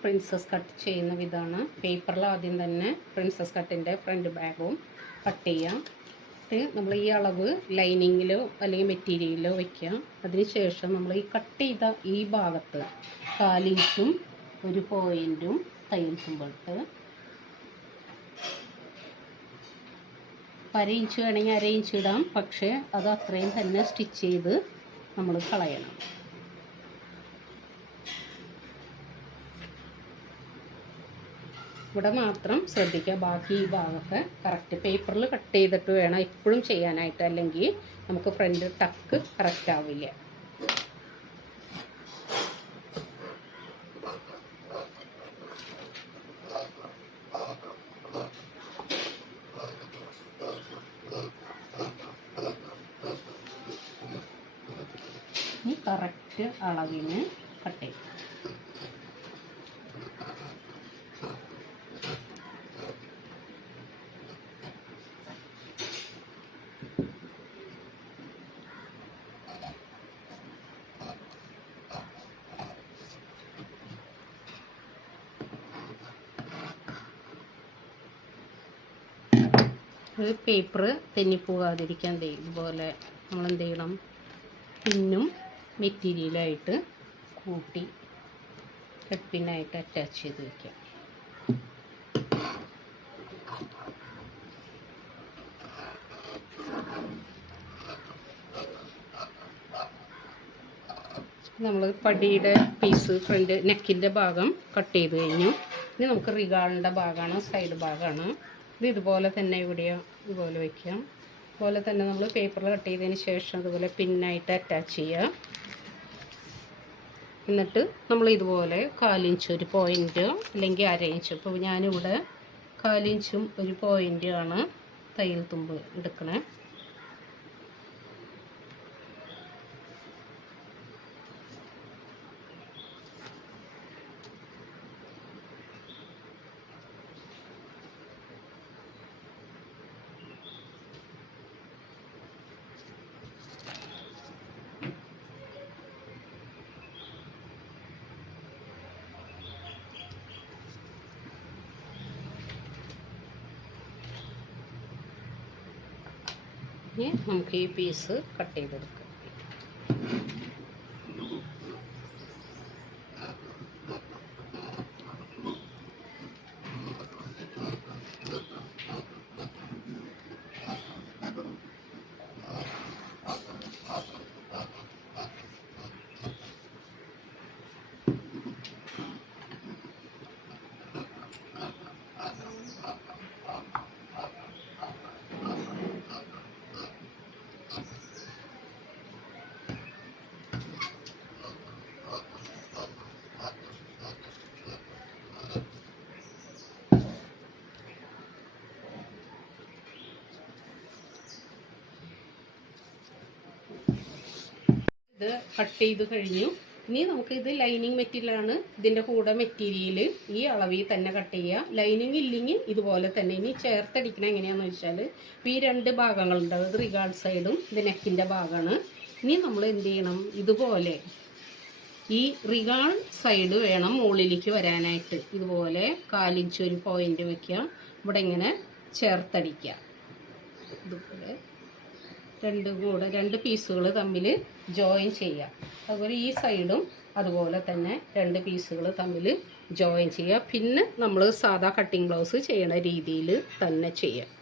Princess cut ചെയ്യുന്ന വിധമാണ്. പേപ്പറിൽ ആദ്യം തന്നെ പ്രിൻസസ് കട്ടിൻ്റെ ഫ്രണ്ട് ഭാഗവും കട്ട് ചെയ്യാം. നമ്മൾ ഈ അളവ് ലൈനിങ്ങിലോ അല്ലെങ്കിൽ മെറ്റീരിയലിലോ വയ്ക്കാം. അതിനുശേഷം നമ്മൾ ഈ കട്ട് ചെയ്ത ഈ ഭാഗത്ത് 1/4 ഇഞ്ചും 1 പോയിൻറ്റും തയ്യൽ തുമ്പിട്ട് 1/2 ഇഞ്ച് വേണമെങ്കിൽ 1/2 ഇഞ്ച് ഇടാം. പക്ഷേ അത് അത്രയും തന്നെ സ്റ്റിച്ച് ചെയ്ത് നമ്മൾ കളയണം. ഇവിടെ മാത്രം ശ്രദ്ധിക്കുക, ബാക്കി ഈ ഭാഗമൊക്കെ കറക്റ്റ് പേപ്പറിൽ കട്ട് ചെയ്തിട്ട് വേണം എപ്പോഴും ചെയ്യാനായിട്ട്, അല്ലെങ്കിൽ നമുക്ക് ഫ്രണ്ട് ടക്ക് കറക്റ്റ് ആവില്ല. ഈ കറക്റ്റ് അളവിന് കട്ട് ചെയ്യും. പേപ്പർ തെന്നിപ്പോകാതിരിക്കാൻ ഇതുപോലെ നമ്മൾ എന്ത് ചെയ്യണം, പിന്നും മെറ്റീരിയലായിട്ട് കൂട്ടി ഹെഡ് പിന്നായിട്ട് അറ്റാച്ച് ചെയ്ത് വയ്ക്കാം. നമ്മൾ പടിയുടെ പീസ് ഫ്രണ്ട് നെക്കിൻ്റെ ഭാഗം കട്ട് ചെയ്ത് കഴിഞ്ഞു. ഇനി നമുക്ക് റിഗാളിൻ്റെ ഭാഗമാണ്, സൈഡ് ഭാഗമാണ്. ഇത് ഇതുപോലെ തന്നെ ഇവിടെയോ ഇതുപോലെ വയ്ക്കാം. അതുപോലെ തന്നെ നമ്മൾ പേപ്പറിൽ കട്ട് ചെയ്തതിന് ശേഷം അതുപോലെ പിന്നായിട്ട് അറ്റാച്ച് ചെയ്യുക. എന്നിട്ട് നമ്മൾ ഇതുപോലെ 1/4 ഇഞ്ച് 1 പോയിൻറ്റ് അല്ലെങ്കിൽ 1/2 ഇഞ്ച്, ഇപ്പോൾ ഞാനിവിടെ 1/4 ഇഞ്ചും 1 പോയിൻറ്റും ആണ് തയ്യൽ തുമ്പ് എടുക്കണേ. ഇനി നമുക്ക് ഈ പീസ് കട്ട് ചെയ്തെടുക്കാം. ഇത് കട്ട് ചെയ്ത് കഴിഞ്ഞു. ഇനി നമുക്ക് ഇത് ലൈനിങ് മെറ്റീരിയലാണ്. ഇതിൻ്റെ കൂടെ മെറ്റീരിയൽ ഈ അളവിൽ തന്നെ കട്ട് ചെയ്യുക. ലൈനിങ് ഇല്ലെങ്കിൽ ഇതുപോലെ തന്നെ. ഇനി ചേർത്തടിക്കണം എങ്ങനെയാണെന്ന് വെച്ചാൽ ഈ 2 ഭാഗങ്ങളുണ്ടാവും. ഇത് റിഗാൾ സൈഡും ഇത് നെക്കിൻ്റെ ഭാഗമാണ്. ഇനി നമ്മൾ എന്ത് ചെയ്യണം, ഇതുപോലെ ഈ റിഗാൾ സൈഡ് വേണം മുകളിലേക്ക് വരാനായിട്ട്. ഇതുപോലെ 1/4 ഇഞ്ച് 1 പോയിൻറ്റ് വയ്ക്കുക. ഇവിടെ ഇങ്ങനെ ചേർത്തടിക്കുക. ഇതുപോലെ 2 പീസുകൾ തമ്മിൽ ജോയിൻ ചെയ്യുക. അതുപോലെ ഈ സൈഡും അതുപോലെ തന്നെ 2 പീസുകൾ തമ്മിൽ ജോയിൻ ചെയ്യുക. പിന്നെ നമ്മൾ സാധാ കട്ടിങ് ബ്ലൗസ് ചെയ്യണ രീതിയിൽ തന്നെ ചെയ്യുക.